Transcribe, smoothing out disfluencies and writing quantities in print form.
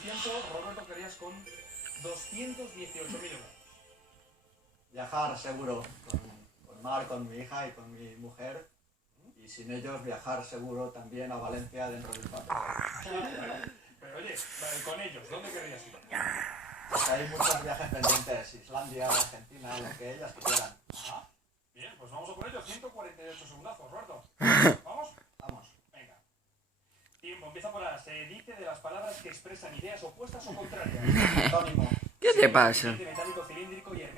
tiempo, Roberto, querías con 218.000 euros. Viajar seguro con Mar, con mi hija y con mi mujer. Y sin ellos viajar seguro también a Valencia dentro del país. Pero oye, con ellos, ¿dónde querías ir? Pues hay muchos viajes pendientes, Islandia, Argentina, lo que ellas quisieran. Ah, bien, pues vamos a por ello, 148 segundazos, Roberto. ¿Vamos? Vamos. Venga. Tiempo, empieza por A. Se dice de las palabras que expresan ideas opuestas o contrarias. Antónimo. ¿Qué te pasa? Metálico, cilíndrico y hermético.